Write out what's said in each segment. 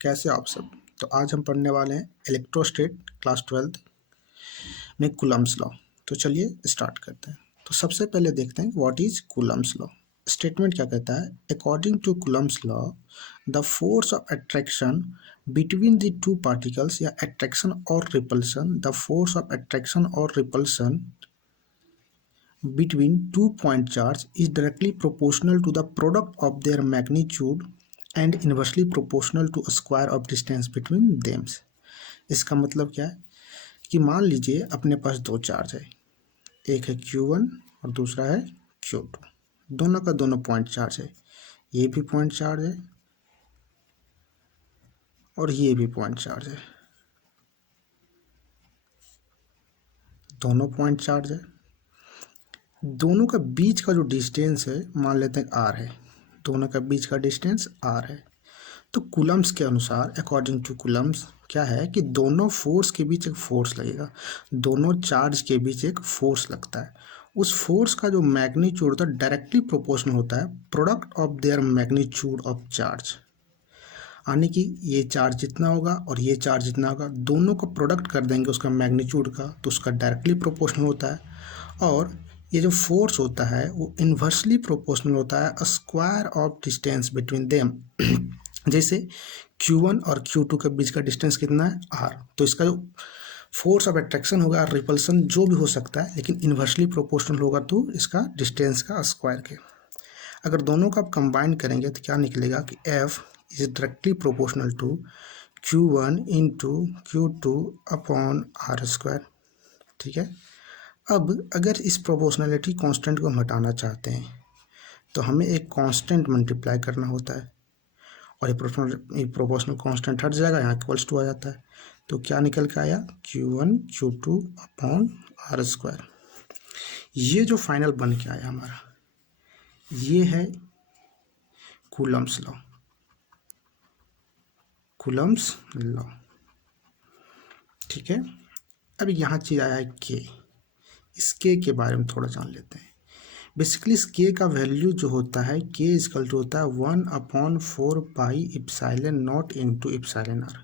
कैसे आप सब। तो आज हम पढ़ने वाले हैं इलेक्ट्रोस्टैट क्लास 12 में कूलम्ब्स लॉ। तो चलिए स्टार्ट करते हैं। तो सबसे पहले देखते हैं what is Coulomb's law. Statement क्या कहता है, according to Coulomb's law the force of attraction between the two particles या अट्रैक्शन और repulsion, the force of attraction और repulsion between two point charge is directly proportional to the product of their magnitude and inversely proportional to a square of distance between them। इसका मतलब क्या है कि मान लीजिए अपने पास दो चार्ज है, एक है Q1 और दूसरा है Q2। दोनों का दोनों पॉइंट चार्ज है, ये भी पॉइंट चार्ज है और ये भी पॉइंट चार्ज है, दोनों पॉइंट चार्ज है। दोनों का बीच का जो डिस्टेंस है मान लेते हैं R है, दोनों का बीच का डिस्टेंस R है। तो कूलम्ब्स के अनुसार अकॉर्डिंग टू कूलम्ब्स क्या है कि दोनों फोर्स के बीच एक फोर्स लगेगा, दोनों चार्ज के बीच एक फोर्स लगता है। उस फोर्स का जो मैग्नीट्यूड होता है डायरेक्टली प्रोपोर्शनल होता है product of their magnitude of charge, यानी कि ये चार्ज जितना होगा और ये चार्ज जितना होगा, दोनों को प्रोडक्ट कर देंगे उसका मैग्नीट्यूड का, तो उसका डायरेक्टली प्रोपोर्शनल होता है। और ये जो फोर्स होता है वो इन्वर्सली प्रोपोर्शनल होता है square of distance between them. जैसे Q1 और Q2 के बीच का डिस्टेंस कितना है R, तो इसका जो फोर्स ऑफ अट्रैक्शन होगा रिपल्सन जो भी हो सकता है, लेकिन इन्वर्सली प्रोपोर्शनल होगा तो इसका डिस्टेंस का स्क्वायर के। अगर दोनों का आप कंबाइन करेंगे तो क्या निकलेगा कि F is directly proportional to Q1 into Q2 upon R square. ठीक है। अब अगर इस प्रोपोर्शनलिटी कांस्टेंट को हम हटाना चाहते हैं तो हमें एक कांस्टेंट मल्टीप्लाई करना होता है और ये प्रोपोर्शनल कांस्टेंट हट जाएगा, यहाँ इक्वल्स टू आ जाता है। तो क्या निकल के आया Q1 Q2 upon R square. ये जो फाइनल बन के आया हमारा, ये है कूलम्ब्स लॉ, कूलम्ब्स लॉ। ठीक है। अब यहाँ चीज आया है के, इस के बारे में थोड़ा जान लेते हैं। बेसिकली इस के का वैल्यू जो होता है के इक्वल टू होता है 1/4 pi epsilon naught into epsilon R.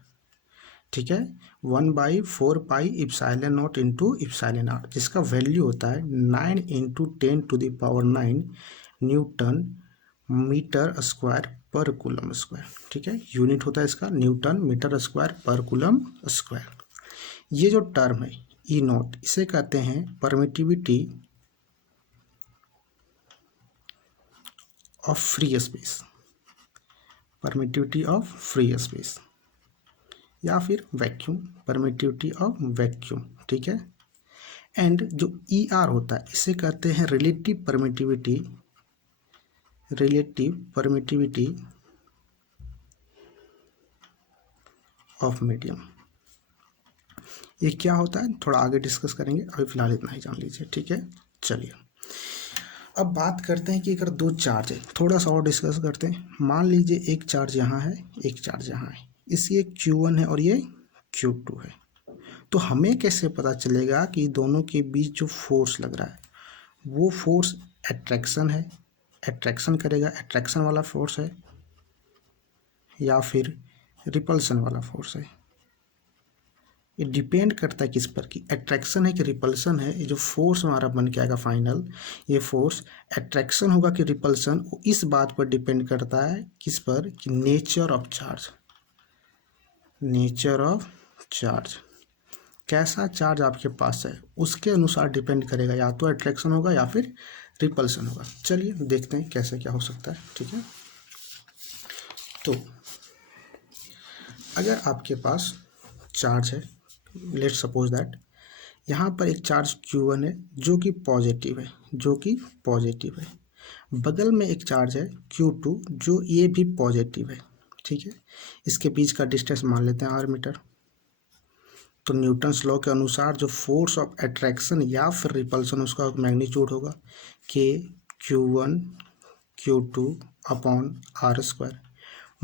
ठीक है, 1/4 pi epsilon naught into epsilon R, जिसका वैल्यू होता है 9 इंटू 10⁹ न्यूटन मीटर स्क्वायर पर कूलम स्क्वायर। ठीक है, यूनिट होता है इसका न्यूटन मीटर स्क्वायर पर कूलम स्क्वायर। ये जो टर्म है ई नॉट, इसे कहते हैं permittivity of free space, permittivity of free space या फिर वैक्यूम, परमिटिविटी ऑफ वैक्यूम। ठीक है। एंड जो ई आर होता है इसे कहते हैं relative permittivity, relative permittivity of medium. ये क्या होता है थोड़ा आगे डिस्कस करेंगे, अभी फिलहाल इतना ही जान लीजिए। ठीक है, चलिए अब बात करते हैं कि अगर दो चार्ज है, थोड़ा सा और डिस्कस करते हैं। मान लीजिए एक चार्ज यहाँ है, एक चार्ज यहाँ है, इसलिए Q1 है और ये Q2 है। तो हमें कैसे पता चलेगा कि दोनों के बीच जो फोर्स लग रहा है वो फोर्स अट्रैक्शन है, अट्रैक्शन करेगा, अट्रैक्शन वाला फोर्स है, या फिर रिपल्सन वाला फोर्स है। ये डिपेंड करता है किस पर, कि अट्रैक्शन है कि रिपल्सन है। ये जो फोर्स हमारा बन के आएगा फाइनल, ये फोर्स अट्रैक्शन होगा कि रिपल्सन, वो इस बात पर डिपेंड करता है किस पर, कि nature of charge, nature of charge, कैसा चार्ज आपके पास है उसके अनुसार डिपेंड करेगा, या तो अट्रैक्शन होगा या फिर रिपल्सन होगा। चलिए देखते हैं कैसे क्या हो सकता है। ठीक है, तो अगर आपके पास चार्ज है, लेट्स सपोज दैट यहाँ पर एक चार्ज Q1 है जो कि पॉजिटिव है, जो कि पॉजिटिव है। बगल में एक चार्ज है Q2 जो ये भी पॉजिटिव है। ठीक है, इसके बीच का डिस्टेंस मान लेते हैं R मीटर। तो न्यूटन्स लॉ के अनुसार जो फोर्स ऑफ अट्रैक्शन या फिर रिपल्सन उसका मैग्नीट्यूड होगा के Q1 Q2 upon R square.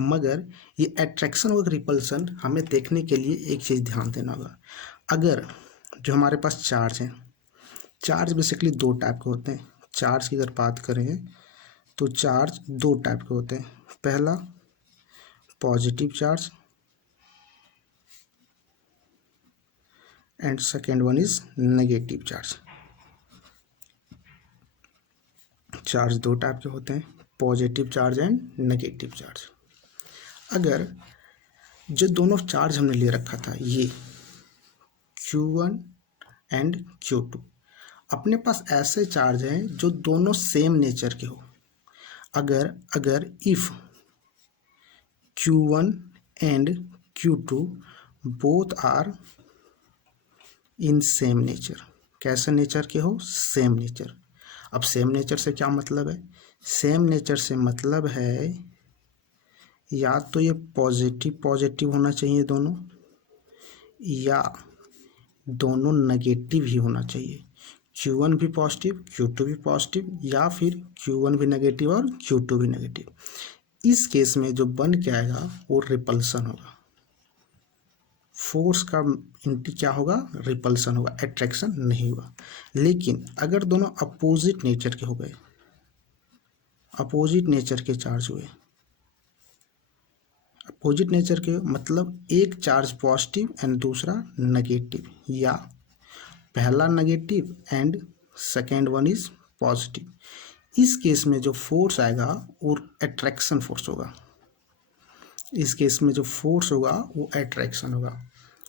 मगर ये अट्रैक्शन और रिपल्सन हमें देखने के लिए एक चीज़ ध्यान देना होगा। अगर जो हमारे पास चार्ज है, चार्ज बेसिकली दो टाइप के होते हैं। चार्ज की अगर बात करें तो चार्ज दो टाइप के होते हैं। पहला positive charge and second one is negative charge. Charge दो टाइप के होते हैं, positive charge and negative charge. अगर जो दोनों चार्ज हमने ले रखा था ये Q1 एंड Q2, अपने पास ऐसे चार्ज हैं जो दोनों सेम नेचर के हो। अगर if Q1 and Q2 both are in same nature, कैसे नेचर के हो, सेम नेचर। अब सेम नेचर से क्या मतलब है, सेम नेचर से मतलब है या तो ये पॉजिटिव पॉजिटिव होना चाहिए दोनों, या दोनों नेगेटिव ही होना चाहिए। Q1 भी पॉजिटिव Q2 भी पॉजिटिव, या फिर Q1 भी नेगेटिव और Q2 भी नेगेटिव। इस केस में जो बन के आएगा वो रिपल्सन होगा। फोर्स का क्या होगा, रिपल्सन होगा, अट्रैक्शन नहीं होगा। लेकिन अगर दोनों अपोजिट नेचर के हो गए, अपोजिट नेचर के चार्ज हुए, अपोजिट नेचर के मतलब एक चार्ज पॉजिटिव एंड दूसरा नेगेटिव, या पहला negative and second one is positive, इस केस में जो फोर्स आएगा वो अट्रैक्शन फोर्स होगा। इस केस में जो फोर्स होगा वो अट्रैक्शन होगा।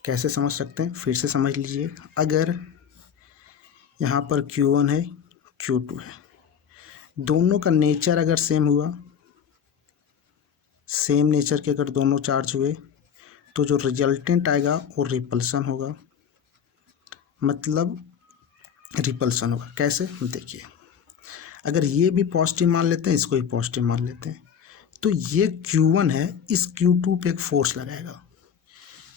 कैसे समझ सकते हैं, फिर से समझ लीजिए। अगर यहाँ पर Q1 है Q2 है, दोनों का नेचर अगर सेम हुआ, सेम नेचर के अगर दोनों चार्ज हुए, तो जो रिजल्टेंट आएगा वो रिपल्सन होगा, मतलब रिपल्सन होगा। कैसे, देखिए, अगर ये भी पॉजिटिव मान लेते हैं, इसको भी पॉजिटिव मान लेते हैं, तो ये Q1 है, इस Q2 पे एक फोर्स लगाएगा।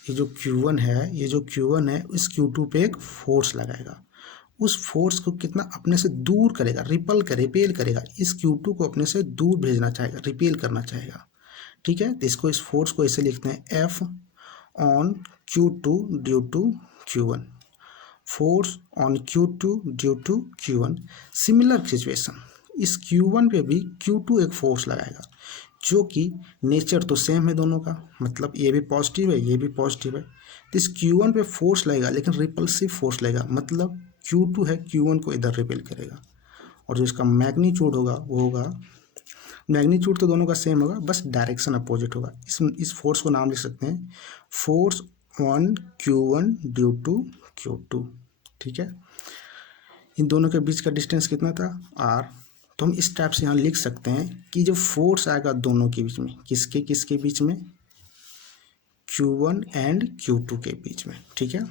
ये जो Q1 है, ये जो Q1 है, इस Q2 पे एक फोर्स लगाएगा। उस फोर्स को कितना अपने से दूर करेगा, रिपेल करेगा। इस Q2 को अपने से दूर भेजना चाहेगा, रिपेल करना चाहेगा। ठीक है, तो इसको, इस फोर्स को ऐसे लिखते हैं F on Q2 due to Q1, force on Q2 due to Q1। Similar situation, इस Q1 पे भी Q2 एक फोर्स लगाएगा, जो कि नेचर तो सेम है दोनों का, मतलब ये भी पॉजिटिव है, ये भी पॉजिटिव है। तो इस Q1 पे फोर्स लगेगा, लेकिन रिपल्सिव फोर्स लगेगा, मतलब Q2 है, Q1 को इधर रिपेल करेगा। और जो इसका मैग्नीट्यूड होगा वो होगा, मैग्नीट्यूड तो दोनों का सेम होगा, बस डायरेक्शन अपोजिट होगा। इस फोर्स को नाम लिख सकते हैं force on Q1 due to Q2। ठीक है, इन दोनों के बीच का डिस्टेंस कितना था, R। तो हम इस टाइप से यहाँ लिख सकते हैं कि जो फोर्स आएगा दोनों के बीच में, किसके किसके बीच में, Q1 एंड Q2 के बीच में, ठीक है,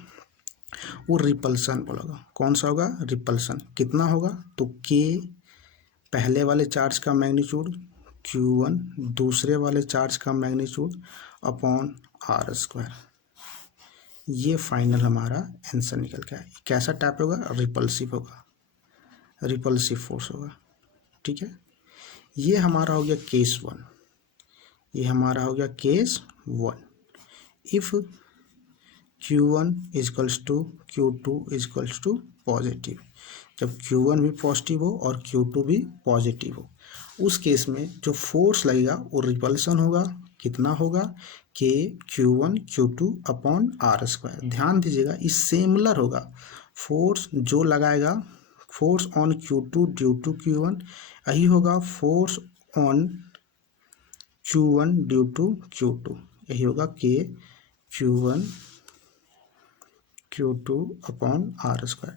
वो रिपल्सन बोलेगा। कौन सा होगा, रिपल्सन। कितना होगा, तो K पहले वाले चार्ज का मैग्नीट्यूड, Q1 दूसरे वाले चार्ज का मैग्नीट्यूड अपॉन R²। ये फाइनल हमारा आंसर निकल के आया। कैसा टाइप होगा, रिपल्सिव होगा, रिपल्सिव फोर्स होगा। ठीक है, ये हमारा हो गया केस 1, ये हमारा हो गया case 1। If Q1 equals to Q2 equals to positive, जब Q1 भी पॉजिटिव हो और Q2 भी पॉजिटिव हो, उस केस में जो फोर्स लगेगा वो रिपल्सन होगा। कितना होगा, K Q1 Q2 upon R²। ध्यान दीजिएगा, इस सिमिलर होगा, फोर्स जो लगाएगा, force on Q2 due to Q1, यही होगा force on Q1 due to Q2, यही होगा K Q1 Q2 upon R²।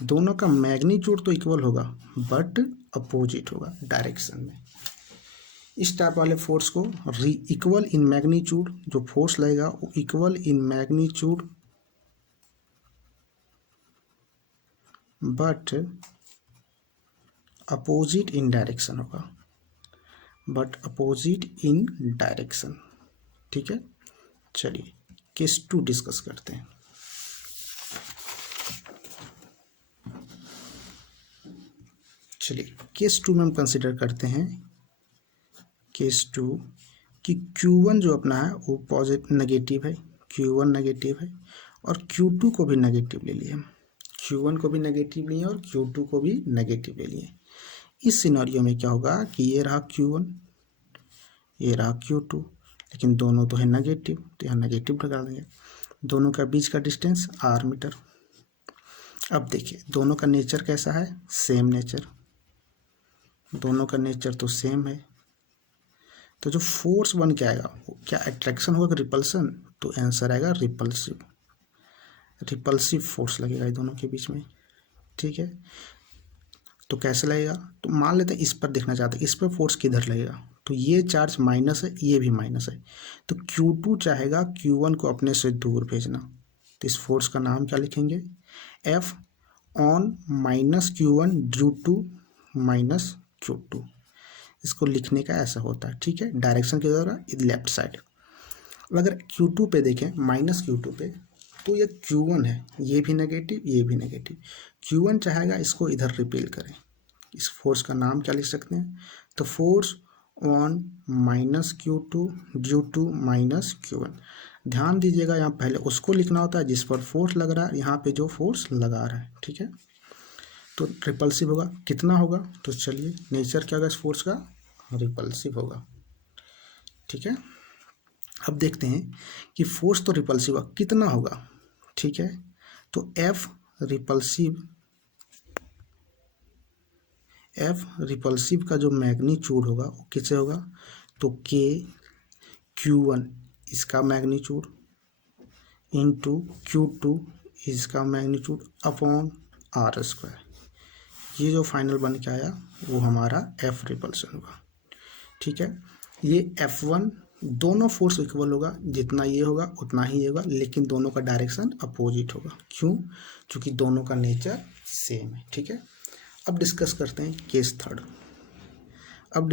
दोनों का मैग्नीट्यूड तो इक्वल होगा, बट अपोजिट होगा डायरेक्शन में। इस टाइप वाले फोर्स को इक्वल इन मैग्नीट्यूड, जो फोर्स लगेगा वो equal in magnitude but opposite in direction होगा, बट अपोजिट इन डायरेक्शन। ठीक है, चलिए केस 2 डिस्कस करते हैं। चलिए केस 2 में हम कंसिडर करते हैं, केस 2 कि Q1 जो अपना है वो पॉजिटिव नेगेटिव है, Q1 नेगेटिव है, और Q2 को भी नेगेटिव ले लिए, Q1 को भी नेगेटिव लिए और Q2 को भी नेगेटिव ले लिए। इस सिनेरियो में क्या होगा कि ये रहा Q1, ये रहा Q2, लेकिन दोनों तो है नेगेटिव, तो यहाँ नेगेटिव लगा देंगे। दोनों का बीच का डिस्टेंस r मीटर। अब देखिए दोनों का नेचर कैसा है, सेम नेचर, दोनों का नेचर तो सेम है। तो जो फोर्स बन के आएगा वो क्या अट्रैक्शन होगा, रिपल्सन, तो आंसर आएगा रिपल्सिव। रिपल्सिव फोर्स लगेगा दोनों के बीच में, ठीक है। तो कैसे लगेगा, तो मान लेते हैं इस पर देखना चाहते हैं, इस पर फोर्स किधर लगेगा, तो ये चार्ज माइनस है, ये भी माइनस है, तो Q2 चाहेगा Q1 को अपने से दूर भेजना। तो इस फोर्स का नाम क्या लिखेंगे, F on minus Q1 due to minus Q2। इसको लिखने का ऐसा होता है, ठीक है। डायरेक्शन किधर होगा, लेफ्ट साइड। अगर Q2 पे देखें, माइनस Q2 पे, तो ये Q1 है, ये भी नेगेटिव, ये भी नेगेटिव। Q1 चाहेगा इसको इधर रिपेल करें। इस फोर्स का नाम क्या लिख सकते हैं, तो force on minus Q2 due to minus Q1। ध्यान दीजिएगा यहाँ पहले उसको लिखना होता है जिस पर फोर्स लग रहा है, यहाँ पे जो फोर्स लगा रहा है, ठीक है। तो रिपल्सिव होगा, कितना होगा, तो चलिए नेचर क्या होगा इस फोर्स का, रिपल्सिव होगा, ठीक है। अब देखते हैं कि फोर्स तो रिपल्सिव होगा, कितना होगा, ठीक है। तो एफ रिपल्सिव का जो मैग्नीट्यूड होगा वो किससे होगा, तो के Q1 इसका मैग्नीट्यूड इंटू Q2 इसका मैग्नीट्यूड अपॉन R स्क्वायर। ये जो फाइनल बन के आया वो हमारा एफ रिपल्सन होगा, ठीक है। ये F1 दोनों फोर्स इक्वल होगा, जितना ये होगा उतना ही ये होगा, लेकिन दोनों का डायरेक्शन अपोजिट होगा। क्यों, क्योंकि दोनों का नेचर सेम है, ठीक है। अब डिस्कस करते हैं केस थर्ड। हम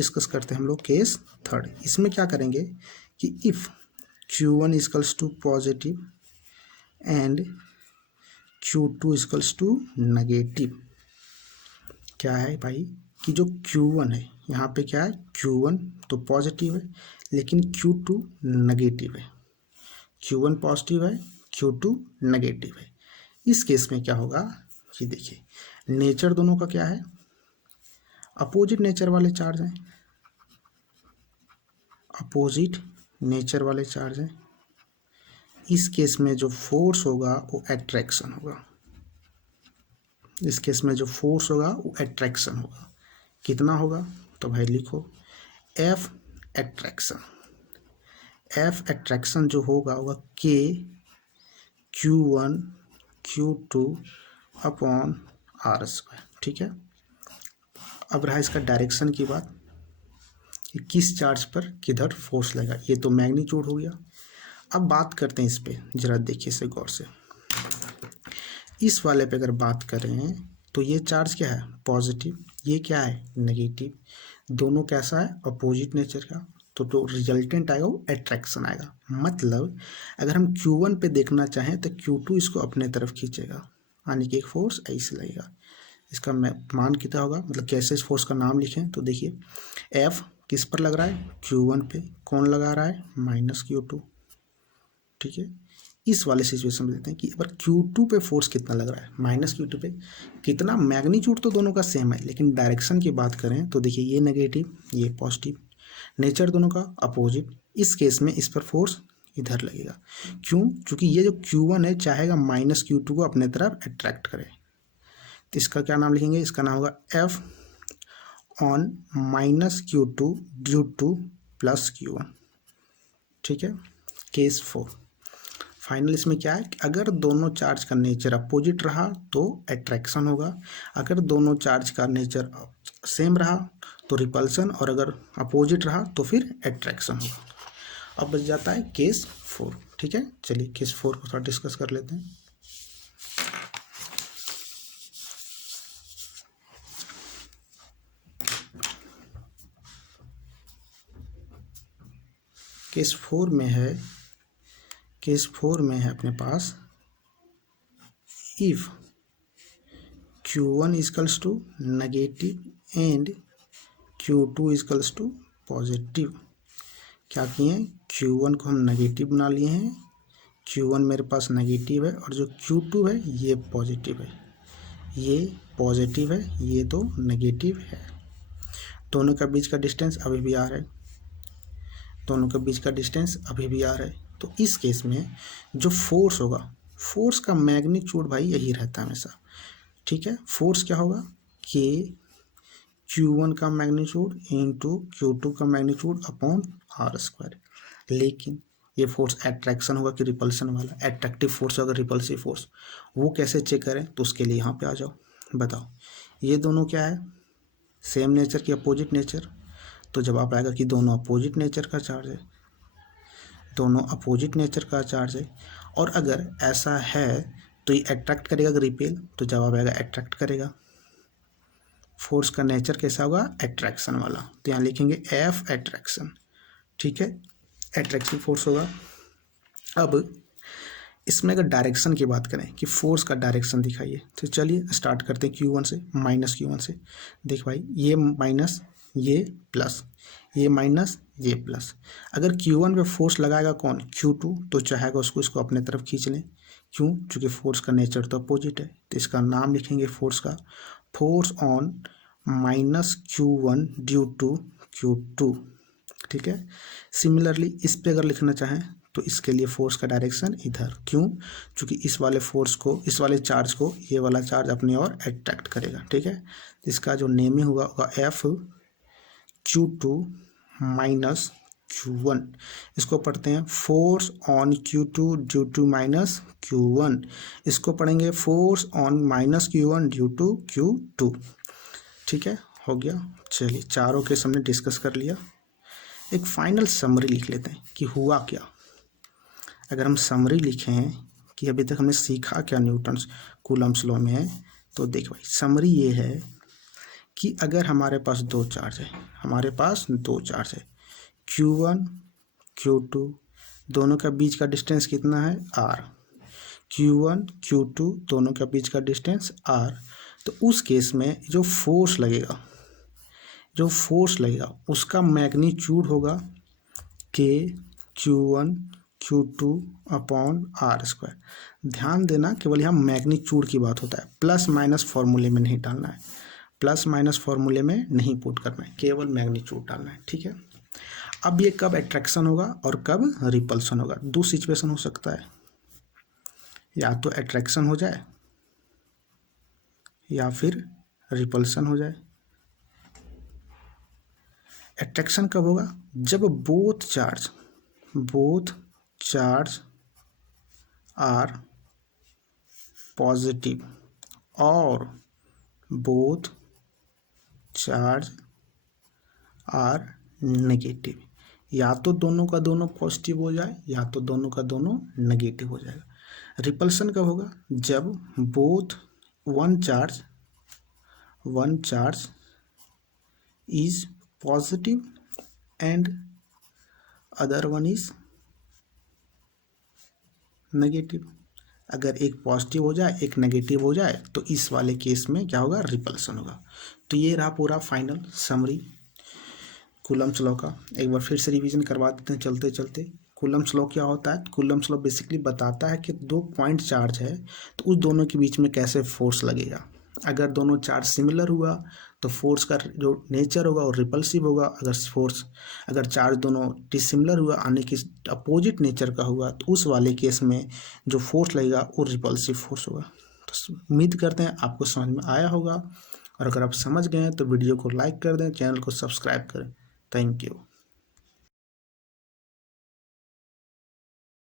लोग केस थर्ड। इसमें क्या करेंगे कि if Q1 equals to positive and Q2 equals to negative, क्या है भाई कि जो Q1 है यहाँ पे क्या है, Q1 तो पॉजिटिव है लेकिन Q2 नेगेटिव है। Q1 पॉजिटिव है, Q2 नेगेटिव है। इस केस में क्या होगा कि देखिए नेचर दोनों का क्या है, अपोजिट नेचर वाले चार्ज हैं, अपोजिट नेचर वाले चार्ज हैं। इस केस में जो फोर्स होगा वो एट्रैक्शन होगा, इस केस में जो फोर्स होगा वो एट्रैक्शन होगा। कितना होगा, तो भाई लिखो एफ एट्रैक्शन जो होगा के Q1 Q2 upon R square, ठीक है। अब रहा इसका डायरेक्शन की बात कि किस चार्ज पर किधर फोर्स लगेगा, ये तो मैग्नीट्यूड हो गया। अब बात करते हैं इस पे, जरा देखिए इसे गौर से। इस वाले पे अगर बात करें तो ये चार्ज क्या है, पॉजिटिव, ये क्या है, नेगेटिव। दोनों कैसा है, अपोजिट नेचर का, तो जो रिजल्टेंट आएगा वो एट्रैक्शन आएगा। मतलब अगर हम Q1 पे देखना चाहें तो Q2 इसको अपने तरफ खींचेगा, यानी कि एक फोर्स ऐसे लगेगा। इसका मान कितना होगा, मतलब कैसे इस फोर्स का नाम लिखें, तो देखिए F किस पर लग रहा है, Q1 पे, कौन लगा रहा है, माइनस Q2, ठीक है। इस वाले सिचुएशन में देखते हैं कि अगर Q2 पे फोर्स कितना लग रहा है, माइनस Q2 पे कितना, मैग्नीट्यूड तो दोनों का सेम है लेकिन डायरेक्शन की बात करें तो देखिए ये नेगेटिव ये पॉजिटिव, नेचर दोनों का अपोजिट। इस केस में इस पर फोर्स इधर लगेगा। क्यों, क्योंकि ये जो Q1 है चाहेगा माइनस Q2 को अपने तरफ अट्रैक्ट करे। तो इसका क्या नाम लिखेंगे, इसका नाम होगा F on minus Q2 due two plus Q1, ठीक है। केस 4 फाइनल इसमें क्या है कि अगर दोनों चार्ज का नेचर अपोजिट रहा तो एट्रैक्शन होगा, अगर दोनों चार्ज का नेचर सेम रहा तो रिपल्सन, और अगर अपोजिट रहा तो फिर एट्रैक्शन होगा। अब बच जाता है केस 4, ठीक है। चलिए केस 4 को थोड़ा डिस्कस कर लेते हैं। केस 4 में है अपने पास if Q1 equals to negative and Q2 equals to positive. क्या किए हैं, Q1 को हम नेगेटिव बना लिए हैं, Q1 मेरे पास नेगेटिव है और जो Q2 है ये पॉजिटिव है, ये पॉजिटिव है, ये तो नेगेटिव है। दोनों का बीच का डिस्टेंस अभी भी आ रहा है, दोनों के बीच का डिस्टेंस अभी भी आ रहा है, तो इस केस में जो फोर्स होगा, फोर्स का मैग्नीट्यूड भाई यही रहता है हमेशा, ठीक है। फोर्स क्या होगा, के Q1 का मैग्नीट्यूड इंटू Q2 का मैग्नीट्यूड अपॉन आर स्क्वायर। लेकिन ये फोर्स एट्रैक्शन होगा कि रिपल्सन वाला, एट्रैक्टिव फोर्स होगा रिपल्सिव फोर्स, वो कैसे चेक करें, तो उसके लिए यहाँ पे आ जाओ। बताओ ये दोनों क्या है, सेम नेचर की अपोजिट नेचर, तो जवाब आएगा कि दोनों अपोजिट नेचर का चार्ज है, दोनों अपोजिट नेचर का चार्ज है। और अगर ऐसा है तो ये अट्रैक्ट करेगा कि रिपेल, तो जवाब आएगा अट्रैक्ट करेगा। फोर्स का नेचर कैसा होगा, अट्रैक्शन वाला, तो यहाँ लिखेंगे एफ अट्रैक्शन, ठीक है, अट्रैक्टिव फोर्स होगा। अब इसमें अगर डायरेक्शन की बात करें कि फोर्स का डायरेक्शन दिखाइए, तो चलिए स्टार्ट करते हैं Q1 से, माइनस Q1 से। देख भाई ये माइनस ये प्लस, ये माइनस ये प्लस, अगर Q1 पे फोर्स लगाएगा कौन, Q2, तो चाहेगा उसको इसको अपने तरफ खींच लें, क्यों, क्योंकि फोर्स का नेचर तो अपोजिट है। तो इसका नाम लिखेंगे फोर्स का, force on minus Q1 due to Q2, ठीक है। सिमिलरली इस पे अगर लिखना चाहें तो इसके लिए फोर्स का डायरेक्शन इधर, क्यों, क्योंकि इस वाले फोर्स को, इस वाले चार्ज को ये वाला चार्ज अपनी ओर अट्रैक्ट करेगा, ठीक है। इसका जो नेमिंग होगा एफ Q2 माइनस Q1, इसको पढ़ते हैं force on Q2 due to minus Q1, इसको पढ़ेंगे force on minus Q1 due to Q2, ठीक है, हो गया। चलिए चारों केस हमने डिस्कस कर लिया, एक फाइनल समरी लिख लेते हैं कि हुआ क्या। अगर हम समरी लिखें कि अभी तक हमने सीखा क्या न्यूटन्स कूलम्ब्स लॉ में, तो देख भाई समरी ये है कि अगर हमारे पास दो चार्ज है, हमारे पास दो चार्ज है Q1 Q2, दोनों का बीच का डिस्टेंस कितना है R, Q1 Q2 दोनों का बीच का डिस्टेंस R, तो उस केस में जो फोर्स लगेगा, जो फोर्स लगेगा उसका मैग्नीट्यूड होगा के Q1 Q2 upon are square. ध्यान देना केवल यहाँ मैग्नीट्यूड की बात होता है, प्लस माइनस फॉर्मूले में नहीं डालना है, प्लस माइनस फॉर्मूले में नहीं पुट करना है, केवल मैग्नीट्यूड डालना है, ठीक है। अब ये कब अट्रैक्शन होगा और कब रिपल्सन होगा, दो सिचुएशन हो सकता है, या तो अट्रैक्शन हो जाए या फिर रिपल्सन हो जाए। अट्रैक्शन कब होगा, जब बोथ चार्ज आर पॉजिटिव और बोथ चार्ज आर नेगेटिव, या तो दोनों का दोनों पॉजिटिव हो जाए या तो दोनों का दोनों नेगेटिव हो जाएगा। रिपल्सन कब होगा, जब both one charge is positive and other one is negative. अगर एक पॉजिटिव हो जाए एक नेगेटिव हो जाए तो इस वाले केस में क्या होगा, रिपल्सन होगा। तो ये रहा पूरा फाइनल समरी कूलम्ब्स लॉ का। एक बार फिर से रिवीजन करवा देते हैं चलते चलते। कूलम्ब्स लॉ क्या होता है, कूलम्ब्स लॉ बेसिकली बताता है कि दो पॉइंट चार्ज है तो उस दोनों के बीच में कैसे फोर्स लगेगा। अगर दोनों चार्ज सिमिलर हुआ तो फोर्स का जो नेचर होगा वो रिपल्सिव होगा। अगर चार्ज दोनों डिसिमिलर हुआ यानी कि अपोजिट नेचर का हुआ तो उस वाले केस में जो फोर्स लगेगा वो रिपल्सिव फोर्स होगा। तो उम्मीद करते हैं आपको समझ में आया होगा, और अगर आप समझ गए हैं तो वीडियो को लाइक कर दें, चैनल को सब्सक्राइब करें। Thank you.